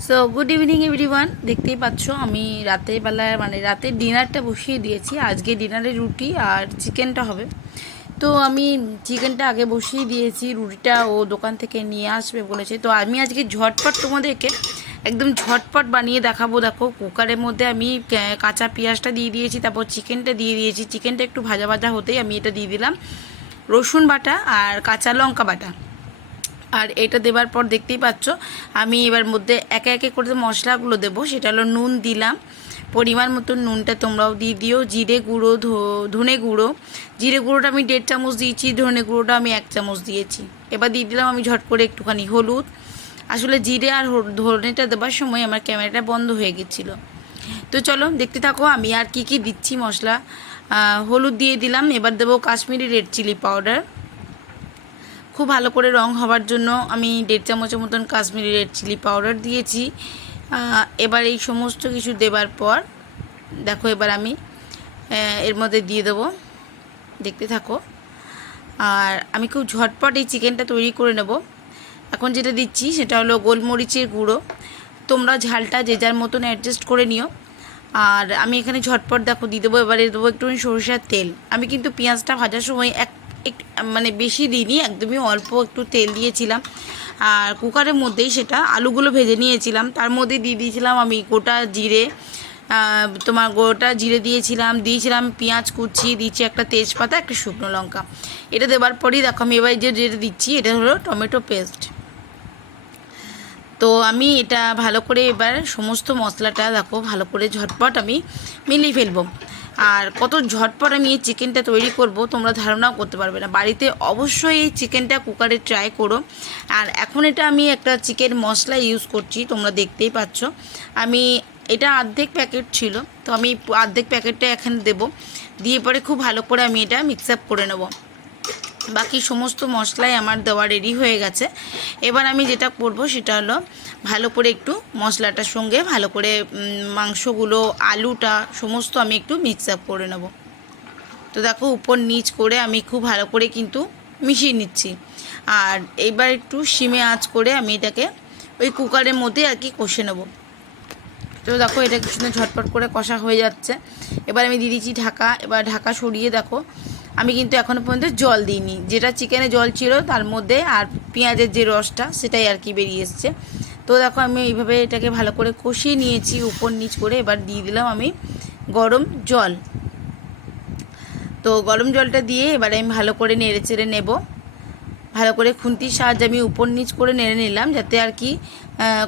So good evening everyone দেখতেই পাচ্ছ, আমি রাতের বেলায় মানে রাতের ডিনারটা বসিয়ে দিয়েছি। আজকে ডিনারে রুটি আর চিকেনটা হবে। তো, আমি চিকেনটা আগে বসিয়ে দিয়েছি। রুটিটা ও দোকান থেকে নিয়ে আসবে বলেছে। তো, আমি আজকে ঝটপট তোমাদেরকে একদম ঝটপট বানিয়ে দেখাবো। দেখো, কুকারের মধ্যে আমি কাঁচা পেঁয়াজটা দিয়ে দিয়েছি, তারপর চিকেনটা দিয়ে দিয়েছি। চিকেনটা একটু ভাজা ভাজা হতেই আমি এটা দিয়ে দিলাম। রসুন বাটা আর কাঁচা লঙ্কা বাটা। আর এটা দেবার পর দেখতেই পাচ্ছ, আমি এবার মধ্যে একে একে করে মশলাগুলো দেবো, সেটা হলো নুন দিলাম। পরিমাণ মতো নুনটা তোমরাও দিয়ে দিও। জিরে গুঁড়ো ধনে গুঁড়ো। জিরে গুঁড়োটা আমি দেড় চামচ দিয়েছি, ধনে গুঁড়োটা আমি এক চামচ দিয়েছি। এবার দিয়ে দিলাম আমি ঝট করে একটুখানি হলুদ। আসলে জিরে আর ধনেটা দেবার সময় আমার ক্যামেরাটা বন্ধ হয়ে গেছিল। তো চলো দেখতে থাকো, আমি আর কি কি দিচ্ছি মশলা। হলুদ দিয়ে দিলাম, এবার দেবো কাশ্মীরি রেড চিলি পাউডার। খুব ভালো করে রং হওয়ার জন্য আমি দেড় চামচের মতন কাশ্মীরি রেড চিলি পাউডার দিয়েছি। এবার এই সমস্ত কিছু দেবার পর, দেখো এবার আমি এর মধ্যে দিয়ে দেবো। দেখতে থাকো। আর আমি খুব ঝটপট এই চিকেনটা তৈরি করে নেব। এখন যেটা দিচ্ছি সেটা হলো গোলমরিচের গুঁড়ো। তোমরা ঝালটা যে যার মতন অ্যাডজাস্ট করে নিও। আর আমি এখানে ঝটপট দেখো দিয়ে দেবো। এবারে দেবো একটুখানি সরষের তেল। আমি কিন্তু পেঁয়াজটা ভাজার সময় এক একটু মানে বেশি দিইনি একদমই অল্প একটু তেল দিয়েছিলাম। আর কুকারের মধ্যেই সেটা আলুগুলো ভেজে নিয়েছিলাম। তার মধ্যে দিয়ে দিয়েছিলাম আমি গোটা জিরে তোমার গোটা জিরে দিয়েছিলাম দিয়েছিলাম পেঁয়াজ কুচি দিচ্ছি একটা তেজপাতা, একটা শুকনো লঙ্কা। এটা দেওয়ার পরেই দেখো আমি এবার যে যেটা দিচ্ছি, এটা হলো টমেটো পেস্ট। তো আমি এটা ভালো করে এবার সমস্ত মশলাটা দেখো ভালো করে ঝটপট আমি মিলিয়ে ফেলব। আর কত ঝটপট আমি এই চিকেনটা তৈরি করব, তোমরা ধারণাও করতে পারবে না। বাড়িতে অবশ্যই এই চিকেনটা কুকারে ট্রাই করো। আর এখন এটা আমি একটা চিকেন মশলা ইউজ করছি, তোমরা দেখতেই পাচ্ছ। আমি, এটা অর্ধেক প্যাকেট ছিল, তো আমি অর্ধেক প্যাকেটটা এখানে দেব। দিয়ে পরে খুব ভালো করে আমি এটা মিক্স আপ করে নেব। বাকি সমস্ত মশলাই আমার দেওয়া রেডি হয়ে গেছে। এবার আমি যেটা করব সেটা হলো, ভালো করে একটু মশলাটার সঙ্গে ভালো করে মাংসগুলো, আলুটা, সমস্ত আমি একটু মিক্স আপ করে নেব। তো দেখো, উপর নিচ করে আমি খুব ভালো করে কিন্তু মিশিয়ে নিচ্ছি। আর এবার একটু সিমে আঁচ করে আমি এটাকে ওই কুকারের মধ্যে আর কি কষে নেব। তো দেখো, এটা কি সুন্দর ঝটপট করে কষা হয়ে যাচ্ছে। এবার আমি দিয়ে দিচ্ছি ঢাকা। এবার ঢাকা সরিয়ে দেখো আমি কিন্তু এখনও পর্যন্ত জল দিইনি। যেটা চিকেনে জল ছিল, তার মধ্যে আর পেঁয়াজের যে রসটা, সেটাই আর কি বেরিয়ে এসছে। তো দেখো, আমি এইভাবে এটাকে ভালো করে কষিয়ে নিয়েছি, উপর নিচ করে। এবার দিয়ে দিলাম আমি গরম জল। তো গরম জলটা দিয়ে এবারে আমি ভালো করে নেড়ে চেড়ে নেব। ভালো করে খুন্তির সাহায্যে আমি উপর নিচ করে নেড়ে নিলাম, যাতে আর কি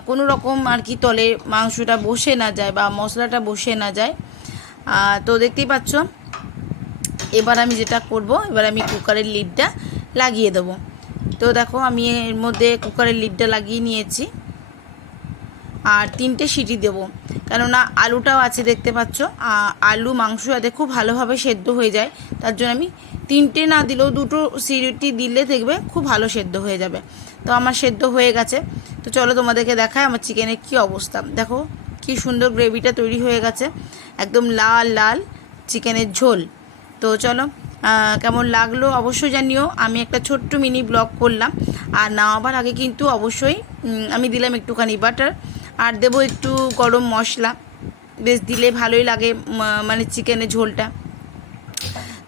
কোনো রকম আর কি তলে মাংসটা বসে না যায় বা মশলাটা বসে না যায়। তো দেখতেই পাচ্ছ এবার আমি যেটা করব, এবার আমি কুকারের লিডটা লাগিয়ে দেবো। তো দেখো, আমি এর মধ্যে কুকারের লিডটা লাগিয়ে নিয়েছি। আর তিনটে সিটি দেবো, কেননা আলুটাও আছে দেখতে পাচ্ছ। আলু, মাংস যাতে খুব ভালোভাবে সেদ্ধ হয়ে যায়, তার জন্য আমি তিনটে না দিলেও দুটো সিটি দিলে দেখবে খুব ভালো সেদ্ধ হয়ে যাবে। তো আমার সেদ্ধ হয়ে গেছে। তো চলো তোমাদেরকে দেখায় আমার চিকেনের কী অবস্থা। দেখো, কি সুন্দর গ্রেভিটা তৈরি হয়ে গেছে। একদম লাল লাল চিকেনের ঝোল। তো চলো কেমন লাগল অবশ্যই জানিও। আমি একটা ছোট্ট মিনি ব্লগ করলাম। আর নামাবার আগে কিন্তু অবশ্যই আমি দিলাম একটুখানি বাটার আর দেবো একটু গরম মশলা। বেশ দিলে ভালোই লাগে মানে চিকেনের ঝোলটা।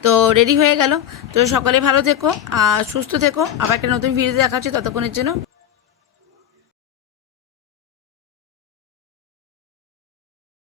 তো রেডি হয়ে গেল। তো সকালে ভালো থেকো, আর সুস্থ থেকো। আবার একটা নতুন ভিডিও দেখাচ্ছি ততক্ষণের জন্য